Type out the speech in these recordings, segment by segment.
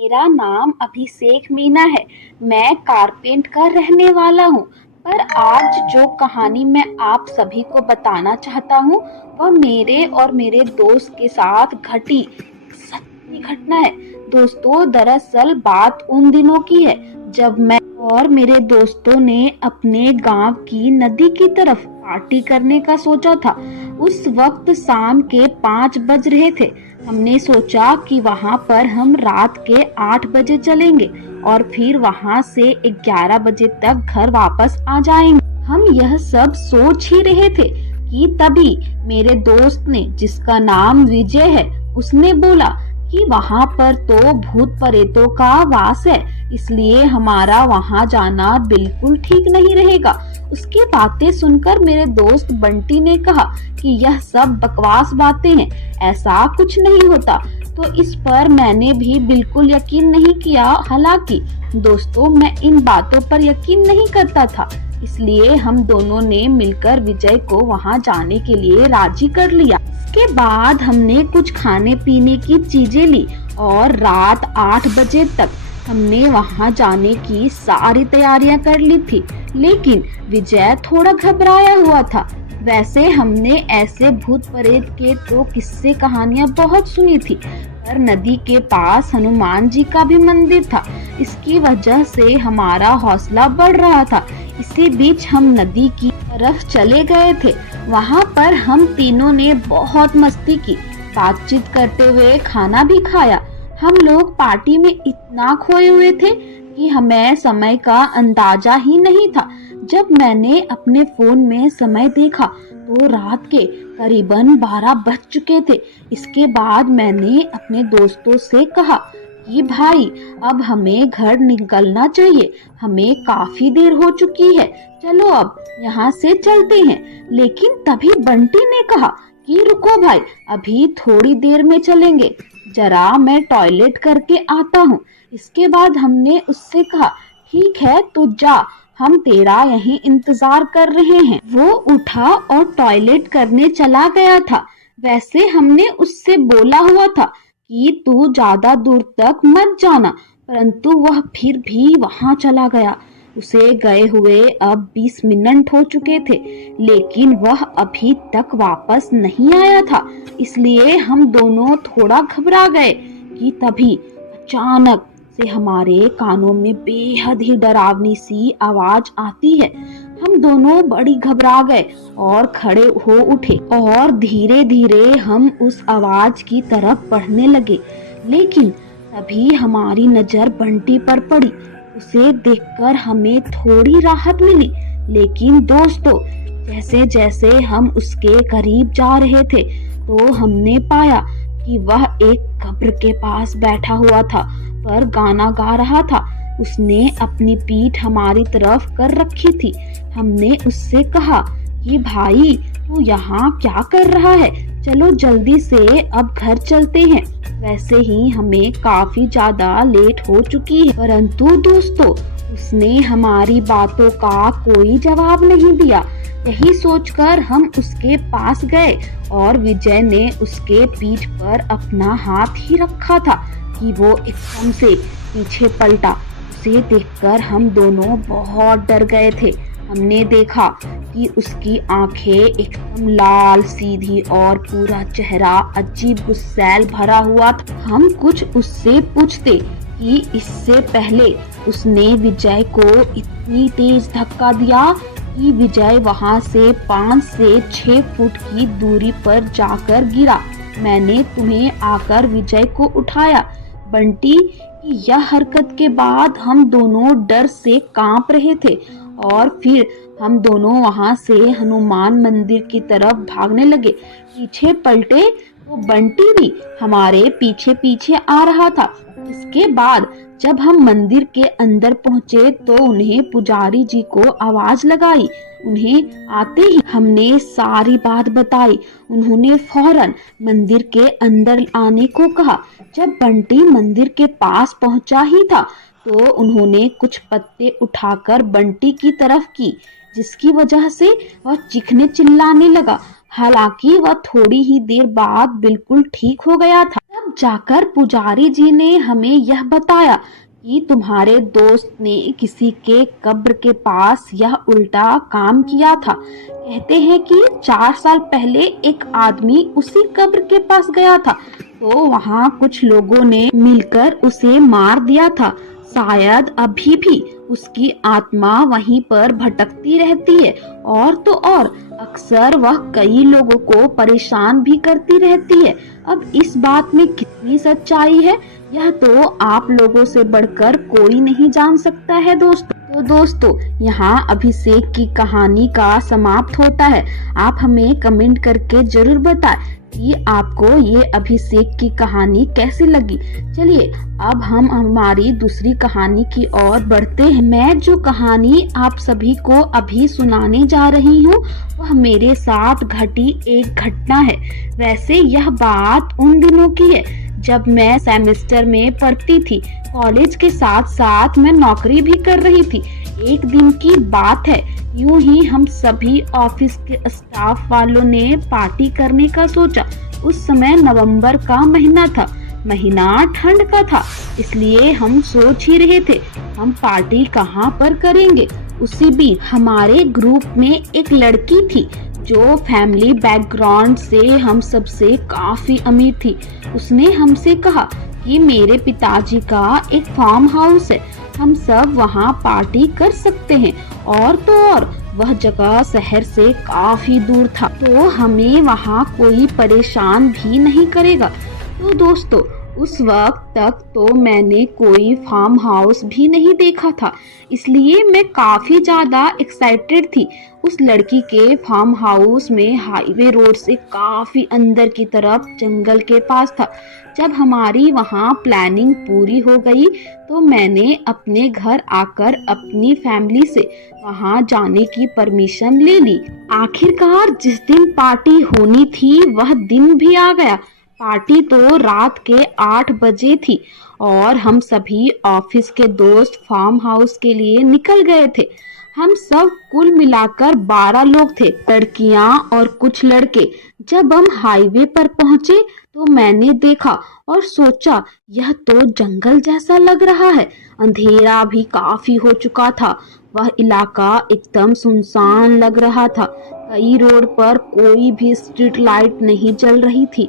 मेरा नाम अभिषेक मीना है। मैं कारपेंट का रहने वाला हूँ। पर आज जो कहानी मैं आप सभी को बताना चाहता हूँ वह मेरे और मेरे दोस्त के साथ घटी एक सच्ची घटना है। दोस्तों, दरअसल बात उन दिनों की है जब मैं और मेरे दोस्तों ने अपने गांव की नदी की तरफ पार्टी करने का सोचा था। उस वक्त शाम के 5 बज रहे थे। हमने सोचा कि वहां पर हम रात के 8 बजे चलेंगे और फिर वहां से 11 बजे तक घर वापस आ जाएंगे। हम यह सब सोच ही रहे थे कि तभी मेरे दोस्त ने, जिसका नाम विजय है, उसने बोला कि वहां पर तो भूत प्रेतों का वास है, इसलिए हमारा वहां जाना बिल्कुल ठीक नहीं रहेगा। उसकी बातें सुनकर मेरे दोस्त बंटी ने कहा कि यह सब बकवास बातें हैं, ऐसा कुछ नहीं होता। तो इस पर मैंने भी बिल्कुल यकीन नहीं किया। हालांकि दोस्तों, मैं इन बातों पर यकीन नहीं करता था, इसलिए हम दोनों ने मिलकर विजय को वहां जाने के लिए राजी कर लिया। इसके बाद हमने कुछ खाने पीने की चीजें ली और रात 8 बजे तक हमने वहां जाने की सारी तैयारियां कर ली थी। लेकिन विजय थोड़ा घबराया हुआ था। वैसे हमने ऐसे भूत प्रेत के तो किस्से कहानियां बहुत सुनी थी, पर नदी के पास हनुमान जी का भी मंदिर था। इसकी वजह से हमारा हौसला बढ़ रहा था। इसी बीच हम नदी की तरफ चले गए थे। वहां पर हम तीनों ने बहुत मस्ती की, बातचीत करते हुए खाना भी खाया। हम लोग पार्टी में इतना खोए हुए थे कि हमें समय का अंदाजा ही नहीं था। जब मैंने अपने फोन में समय देखा तो रात के करीबन 12 बज चुके थे। इसके बाद मैंने अपने दोस्तों से कहा कि भाई, अब हमें घर निकलना चाहिए, हमें काफी देर हो चुकी है, चलो अब यहाँ से चलते हैं। लेकिन तभी बंटी ने कहा कि रुको भाई, अभी थोड़ी देर में चलेंगे, जरा मैं टॉयलेट करके आता हूँ। इसके बाद हमने उससे कहा ठीक है तो जा, हम तेरा यहीं इंतजार कर रहे हैं। वो उठा और टॉयलेट करने चला गया था। वैसे हमने उससे बोला हुआ था कि तू ज्यादा दूर तक मत जाना, परंतु वह फिर भी वहां चला गया। उसे गए हुए अब 20 मिनट हो चुके थे, लेकिन वह अभी तक वापस नहीं आया था। इसलिए हम दोनों थोड़ा घबरा गए कि तभी अचानक से हमारे कानों में बेहद ही डरावनी सी आवाज आती है। हम दोनों बड़ी घबरा गए और खड़े हो उठे और धीरे धीरे हम उस आवाज की तरफ बढ़ने लगे। लेकिन तभी हमारी नजर बंटी पर पड़ी। उसे देखकर हमें थोड़ी राहत मिली। लेकिन दोस्तों, जैसे जैसे हम उसके करीब जा रहे थे तो हमने पाया कि वह एक कब्र के पास बैठा हुआ था, पर गाना गा रहा था। उसने अपनी पीठ हमारी तरफ कर रखी थी। हमने उससे कहा कि भाई, तू यहाँ क्या कर रहा है, चलो जल्दी से अब घर चलते हैं। वैसे ही हमें काफी ज्यादा लेट हो चुकी है, परंतु दोस्तों, उसने हमारी बातों का कोई जवाब नहीं दिया। यही सोचकर हम उसके पास गए और विजय ने उसके पीठ पर अपना हाथ ही रखा था कि वो एकदम से पीछे पलटा। उसे देखकर हम दोनों बहुत डर गए थे। हमने देखा कि उसकी आंखें एकदम लाल सीधी और पूरा चेहरा अजीब गुस्सैल भरा हुआ था। हम कुछ उससे पूछते कि इससे पहले उसने विजय को इतनी तेज धक्का दिया कि विजय वहां से 5 से 6 फुट की दूरी पर जाकर गिरा। मैंने तुम्हें आकर विजय को उठाया। बंटी की यह हरकत के बाद हम दोनों डर से कांप रहे थे और फिर हम दोनों वहां से हनुमान मंदिर की तरफ भागने लगे। पीछे पलटे तो बंटी भी हमारे पीछे पीछे आ रहा था। इसके बाद जब हम मंदिर के अंदर पहुंचे तो उन्हें पुजारी जी को आवाज लगाई। उन्हें आते ही हमने सारी बात बताई। उन्होंने फौरन मंदिर के अंदर आने को कहा। जब बंटी मंदिर के पास पहुंचा ही था तो उन्होंने कुछ पत्ते उठाकर बंटी की तरफ की, जिसकी वजह से वह चीखने चिल्लाने लगा। हालांकि वह थोड़ी ही देर बाद बिल्कुल ठीक हो गया था। तब जाकर पुजारी जी ने हमें यह बताया कि तुम्हारे दोस्त ने किसी के कब्र के पास यह उल्टा काम किया था। कहते हैं कि 4 साल पहले एक आदमी उसी कब्र के पास गया था, तो वहाँ कुछ लोगों ने मिलकर उसे मार दिया था। शायद अभी भी उसकी आत्मा वहीं पर भटकती रहती है, और तो और अक्सर वह कई लोगों को परेशान भी करती रहती है। अब इस बात में कितनी सच्चाई है, यह तो आप लोगों से बढ़कर कोई नहीं जान सकता है दोस्तों। तो दोस्तों, यहाँ अभिषेक की कहानी का समाप्त होता है। आप हमें कमेंट करके जरूर बताएं कि आपको ये अभिषेक की कहानी कैसी लगी। चलिए अब हम हमारी दूसरी कहानी की ओर बढ़ते हैं। मैं जो कहानी आप सभी को अभी सुनाने जा रही हूँ वह मेरे साथ घटी एक घटना है। वैसे यह बात उन दिनों की है जब मैं सेमेस्टर में पढ़ती थी। कॉलेज के साथ साथ मैं नौकरी भी कर रही थी। एक दिन की बात है, यूं ही हम सभी ऑफिस के स्टाफ वालों ने पार्टी करने का सोचा। उस समय नवंबर का महीना था, महीना ठंड का था, इसलिए हम सोच ही रहे थे हम पार्टी कहाँ पर करेंगे। उसी बीच हमारे ग्रुप में एक लड़की थी जो फैमिली बैकग्राउंड से हम सबसे काफी अमीर थी। उसने हमसे कहा कि मेरे पिताजी का एक फार्म हाउस है, हम सब वहाँ पार्टी कर सकते हैं, और तो और वह जगह शहर से काफी दूर था, तो हमें वहाँ कोई परेशान भी नहीं करेगा। तो दोस्तों, उस वक्त तक तो मैंने कोई फार्म हाउस भी नहीं देखा था, इसलिए मैं काफी ज्यादा एक्साइटेड थी। उस लड़की के फार्म हाउस में हाईवे रोड से काफी अंदर की तरफ जंगल के पास था। जब हमारी वहाँ प्लानिंग पूरी हो गई तो मैंने अपने घर आकर अपनी फैमिली से वहाँ जाने की परमिशन ले ली। आखिरकार जिस दिन पार्टी होनी थी वह दिन भी आ गया। पार्टी तो रात के 8 बजे थी और हम सभी ऑफिस के दोस्त फार्म हाउस के लिए निकल गए थे। हम सब कुल मिलाकर 12 लोग थे, लड़कियां और कुछ लड़के। जब हम हाईवे पर पहुंचे तो मैंने देखा और सोचा यह तो जंगल जैसा लग रहा है। अंधेरा भी काफी हो चुका था, वह इलाका एकदम सुनसान लग रहा था। कई रोड पर कोई भी स्ट्रीट लाइट नहीं जल रही थी,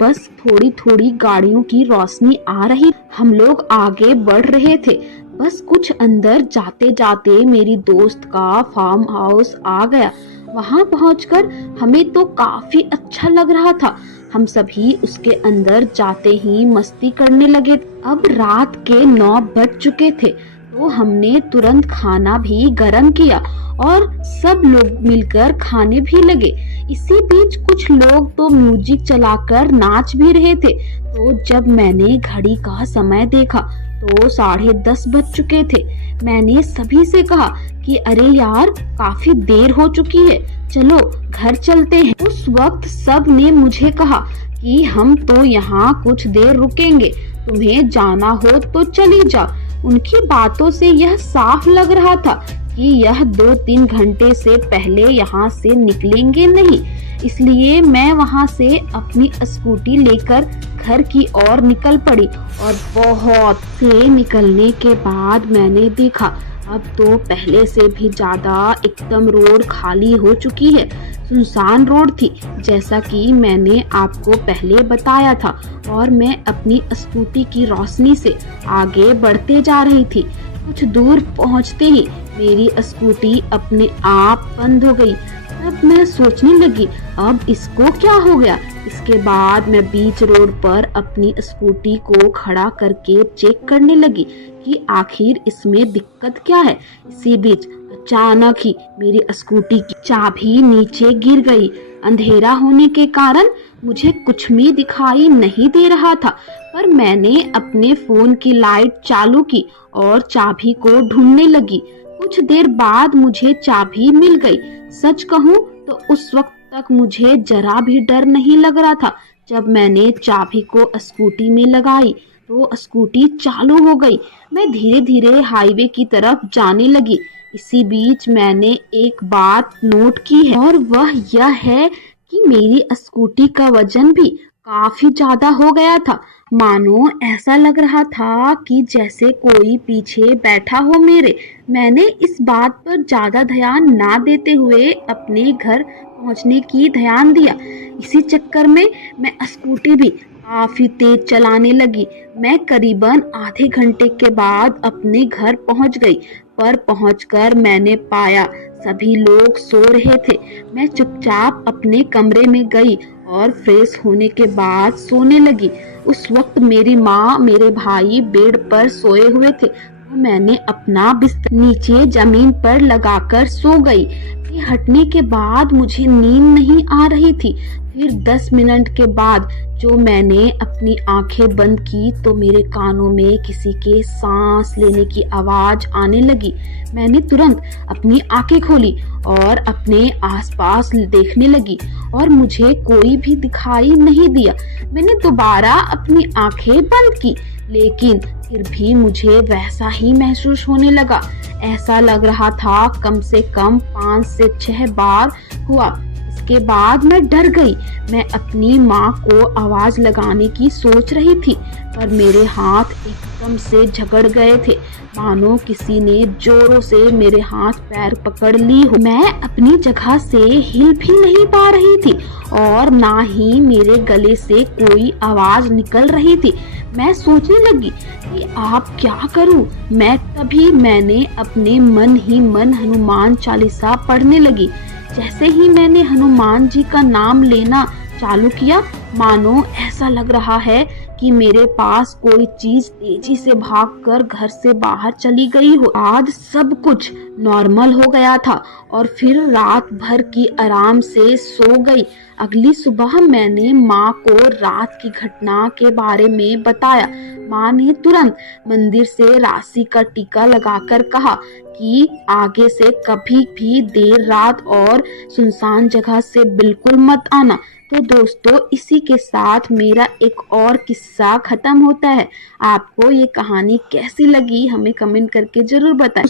बस थोड़ी थोड़ी गाड़ियों की रोशनी आ रही। हम लोग आगे बढ़ रहे थे। बस कुछ अंदर जाते जाते मेरी दोस्त का फार्म हाउस आ गया। वहां पहुंचकर हमें तो काफी अच्छा लग रहा था। हम सभी उसके अंदर जाते ही मस्ती करने लगे। अब रात के 9 बज चुके थे, तो हमने तुरंत खाना भी गरम किया और सब लोग मिलकर खाने भी लगे। इसी बीच कुछ लोग तो म्यूजिक चलाकर नाच भी रहे थे। तो जब मैंने घड़ी का समय देखा तो 10:30 बज चुके थे। मैंने सभी से कहा कि अरे यार, काफी देर हो चुकी है, चलो घर चलते हैं। उस वक्त सब ने मुझे कहा कि हम तो यहाँ कुछ देर रुकेंगे, तुम्हें जाना हो तो चली जाओ। उनकी बातों से यह साफ लग रहा था कि यह 2-3 घंटे से पहले यहाँ से निकलेंगे नहीं। इसलिए मैं वहाँ से अपनी स्कूटी लेकर घर की ओर निकल पड़ी और बहुत से निकलने के बाद मैंने देखा अब तो पहले से भी ज्यादा एकदम रोड खाली हो चुकी है। सुनसान रोड थी जैसा कि मैंने आपको पहले बताया था, और मैं अपनी स्कूटी की रोशनी से आगे बढ़ते जा रही थी। कुछ दूर पहुंचते ही मेरी स्कूटी अपने आप बंद हो गई। तब मैं सोचने लगी अब इसको क्या हो गया। इसके बाद मैं बीच रोड पर अपनी स्कूटी को खड़ा करके चेक करने लगी कि आखिर इसमें दिक्कत क्या है। इसी बीच अचानक ही मेरी स्कूटी की चाबी नीचे गिर गई। अंधेरा होने के कारण मुझे कुछ भी दिखाई नहीं दे रहा था, पर मैंने अपने फोन की लाइट चालू की और चाबी को ढूंढने लगी। कुछ देर बाद मुझे चाबी मिल गई। सच कहूँ तो उस वक्त तक मुझे जरा भी डर नहीं लग रहा था। जब मैंने चाबी को स्कूटी में लगाई तो स्कूटी चालू हो गई। मैं धीरे धीरे हाईवे की तरफ जाने लगी। इसी बीच मैंने एक बात नोट की है, और वह यह है कि मेरी स्कूटी का वजन भी काफी ज्यादा हो गया था। मानो ऐसा लग रहा था कि जैसे कोई पीछे बैठा हो मेरे। मैंने इस बात पर ज्यादा ध्यान ना देते हुए अपने घर पहुंचने की ध्यान दिया। इसी चक्कर में मैं स्कूटी भी काफी तेज चलाने लगी। मैं करीबन आधे घंटे के बाद अपने घर पहुंच गई, पर पहुंचकर मैंने पाया सभी लोग सो रहे थे। मैं चुपचाप अपने कमरे में गई और फ्रेश होने के बाद सोने लगी। उस वक्त मेरी माँ मेरे भाई बेड पर सोए हुए थे, तो मैंने अपना बिस्तर नीचे जमीन पर लगाकर सो गई। ये हटने के बाद मुझे नींद नहीं आ रही थी। फिर 10 मिनट के बाद जो मैंने अपनी आंखें बंद की तो मेरे कानों में किसी के सांस लेने की आवाज आने लगी। मैंने तुरंत अपनी आंखें खोली और अपने आसपास देखने लगी, और मुझे कोई भी दिखाई नहीं दिया। मैंने दोबारा अपनी आंखें बंद की, लेकिन फिर भी मुझे वैसा ही महसूस होने लगा। ऐसा लग रहा था कम से कम 5 से 6 बार हुआ। इसके बाद मैं डर गई। मैं अपनी माँ को आवाज लगाने की सोच रही थी, पर मेरे हाथ एकदम से झगड़ गए थे, मानो किसी ने जोरों से मेरे हाथ पैर पकड़ ली हो। मैं अपनी जगह से हिल भी नहीं पा रही थी और ना ही मेरे गले से कोई आवाज निकल रही थी। मैं सोचने लगी कि आप क्या करूं। तभी मैंने अपने मन ही मन हनुमान चालीसा पढ़ने लगी। जैसे ही मैंने हनुमान जी का नाम लेना चालू किया, मानो ऐसा लग रहा है कि मेरे पास कोई चीज तेजी से भागकर घर से बाहर चली गई हो। आज सब कुछ नॉर्मल हो गया था और फिर रात भर की आराम से सो गई। अगली सुबह मैंने माँ को रात की घटना के बारे में बताया। माँ ने तुरंत मंदिर से राशि का टीका लगाकर कहा कि आगे से कभी भी देर रात और सुनसान जगह से बिल्कुल मत आना। तो दोस्तों, इसी के साथ मेरा एक और किस्सा खत्म होता है। आपको ये कहानी कैसी लगी हमें कमेंट करके जरूर बताएं।